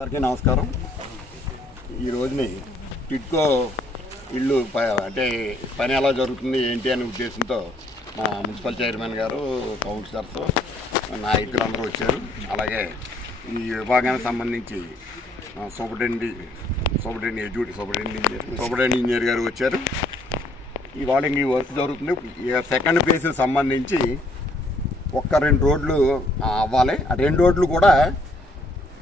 అందరికీ నమస్కారం. ఈ రోజుని టిడ్కో ఇల్లు అంటే పని ఎలా జరుగుతుంది ఏంటి అనే ఉద్దేశంతో మా మున్సిపల్ చైర్మన్ గారు, కౌన్సిలర్స్, నాయకులు అందరూ వచ్చారు. అలాగే ఈ విభాగానికి సంబంధించి సూపరింటెండెంట్ ఇంజనీర్ గారు వచ్చారు. ఇవాళ ఈ వర్క్ జరుగుతుంది. సెకండ్ ఫేజ్ సంబంధించి 2 రోడ్లు అవ్వాలి. ఆ 2 రోడ్లు కూడా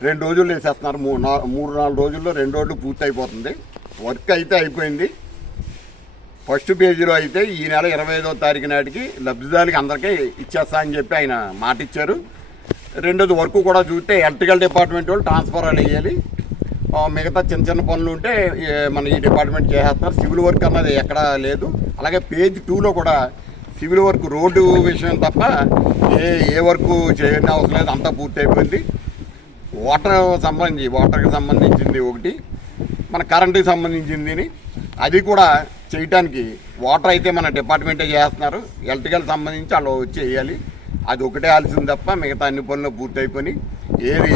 2 రోజుల్లో వేసేస్తున్నారు. 3-4 రోజుల్లో 2 రోడ్లు పూర్తి అయిపోతుంది. వర్క్ అయితే అయిపోయింది. ఫస్ట్ పేజీలో అయితే ఈ నెల 25వ తారీఖు నాటికి లబ్ధిదారులకి అందరికీ ఇచ్చేస్తా అని చెప్పి ఆయన మాట ఇచ్చారు. రెండోది వర్క్ కూడా చూస్తే ఎలక్ట్రికల్ డిపార్ట్మెంట్ వాళ్ళు ట్రాన్స్ఫర్ వేయాలి. మిగతా చిన్న పనులు ఉంటే మన ఈ డిపార్ట్మెంట్ చేసేస్తారు. సివిల్ వర్క్ అన్నది ఎక్కడా లేదు. అలాగే పేజ్ 2లో కూడా సివిల్ వర్క్ రోడ్డు విషయం తప్ప ఏ వర్క్ చేయని అవసరం లేదు, అంతా పూర్తి అయిపోయింది. వాటర్కి సంబంధించింది ఒకటి, మన కరెంటుకి సంబంధించింది, అది కూడా చేయటానికి వాటర్ అయితే మన డిపార్ట్మెంటే చేస్తున్నారు. ఎలక్ట్రికల్ సంబంధించి వాళ్ళు వచ్చి వేయాలి. అది ఒకటే ఆలస్యం తప్ప మిగతా అన్ని పనులు పూర్తి అయిపోయి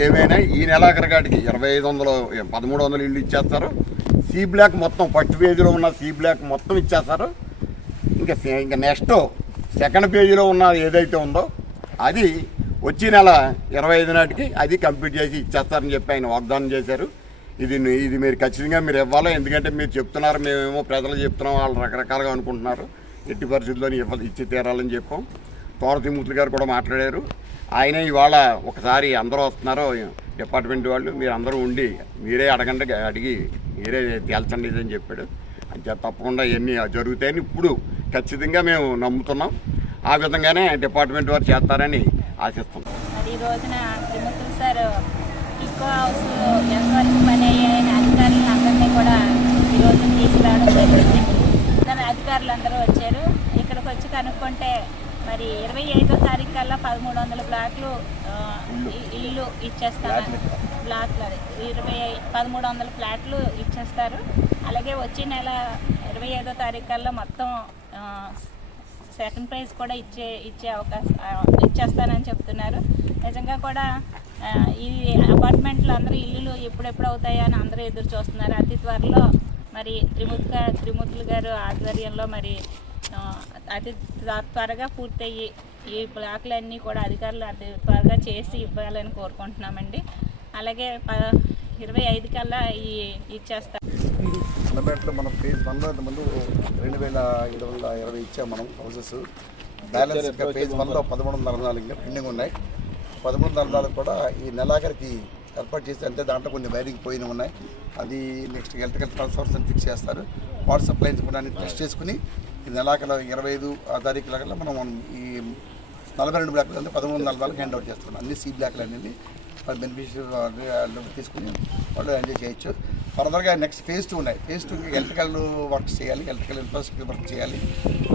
ఏమైనా ఈ నెలాఖరికాటికి 1300 ఇళ్ళు ఇచ్చేస్తారు. సి బ్లాక్ మొత్తం ఫస్ట్ పేజీలో ఉన్న సి బ్లాక్ మొత్తం ఇచ్చేస్తారు. ఇంకా నెక్స్ట్ సెకండ్ పేజీలో ఉన్న ఏదైతే ఉందో అది వచ్చే నెల 25 నాటికి అది కంప్లీట్ చేసి ఇచ్చేస్తారని చెప్పి ఆయన వాగ్దానం చేశారు. ఇది మీరు ఖచ్చితంగా మీరు ఇవ్వాలి. ఎందుకంటే మీరు చెప్తున్నారు, మేమేమో ప్రజలు చెప్తున్నాం, వాళ్ళు రకరకాలుగా అనుకుంటున్నారు. ఎట్టి పరిస్థితుల్లోని ఇచ్చి తీరాలని చెప్పాం. తోరతిమూర్తి గారు కూడా మాట్లాడారు. ఆయన ఇవాళ ఒకసారి అందరూ వస్తున్నారు డిపార్ట్మెంట్ వాళ్ళు, మీరు అందరూ ఉండి మీరే అడిగి మీరే తేల్చండి అని చెప్పాడు. అంటే తప్పకుండా ఇవన్నీ జరుగుతాయని ఇప్పుడు ఖచ్చితంగా మేము నమ్ముతున్నాం. ఆ విధంగానే డిపార్ట్మెంట్ వారు చేస్తారని ఆశిస్తున్నాం. ఈ రోజున త్రిమూర్తులు సార్ టిడ్కో హౌస్ ఎంతవరకు పని అయ్యాయని అధికారులను అందరినీ కూడా ఈరోజు తీసుకురావడం జరిగింది. అధికారులు అందరూ వచ్చారు. ఇక్కడికి వచ్చి కనుక్కుంటే మరి 25వ తారీఖు కల్లా 1300 బ్లాక్లు ఇల్లు ఇచ్చేస్తారు. బ్లాక్లు 1300 ఫ్లాట్లు ఇచ్చేస్తారు. అలాగే వచ్చే నెల 25వ తారీఖు కల్లా మొత్తం సెకండ్ ప్రైజ్ కూడా ఇచ్చే అవకాశం ఇచ్చేస్తానని చెప్తున్నారు. నిజంగా కూడా ఈ అపార్ట్మెంట్లు అందరూ ఇల్లులు ఎప్పుడెప్పుడు అవుతాయా అని అందరూ ఎదురు చూస్తున్నారు. అతి త్వరలో మరి త్రిమూర్తులు గారు ఆధ్వర్యంలో మరి అతి త్వరగా పూర్తయ్యి ఈ బ్లాక్లన్నీ కూడా అధికారులు అతి త్వరగా చేసి ఇవ్వాలని కోరుకుంటున్నామండి. అలాగే 25 కల్లా ఇచ్చేస్తాం. ఫండమెంట్లో మనం ఫేజ్ 1లో ముందు 2720 ఇచ్చాం మనం హౌసెస్. బ్యాలెన్స్ ఇంకా ఫేజ్ 1లో 1344 పెండింగ్ ఉన్నాయి. 1344 కూడా ఈ నెలాఖరికి ఏర్పాటు చేసి, అంటే దాంట్లో కొన్ని వైరింగ్ పోయినవి ఉన్నాయి. అది నెక్స్ట్ ఎలక్ట్రికల్ ట్రాన్స్ఫర్స్ అని ఫిక్స్ చేస్తారు. వాటర్ సప్లైన్స్ కూడా అన్ని టెస్ట్ చేసుకుని ఈ నెలాఖరు 25 తారీఖుల కల్లా మనం ఈ 42 బ్లాక్లు అంటే 1344 హ్యాండ్ అవుట్ చేస్తున్నాం. అన్ని సి బ్లాక్లు అనేది బెనిఫిషియరీ తీసుకుని వాళ్ళు ఎంజాయ్ చేయొచ్చు. ఫర్దర్గా నెక్స్ట్ ఫేజ్ 2 ఉన్నాయి. ఫేజ్ 2కి ఎలక్ట్రికల్ వర్క్స్ చేయాలి, ఎలక్ట్రికల్ ఇన్ఫ్రాస్ట్రక్చర్ వర్క్ చేయాలి.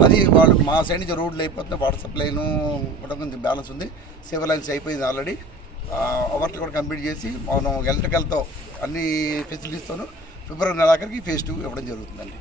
అది వాళ్ళు మా సైడ్ నుంచి రోడ్లు అయిపోతుంది, వాటర్ సప్లైను కూడా కొంచెం బ్యాలెన్స్ ఉంది. సివిల్ లైన్స్ అయిపోయింది ఆల్రెడీ. వర్క్ కూడా కంప్లీట్ చేసి మనం ఎలక్ట్రికల్తో అన్ని ఫెసిలిటీస్తోనూ ఫిబ్రవరి నెలాఖరికి ఫేజ్ 2 ఇవ్వడం జరుగుతుందండి.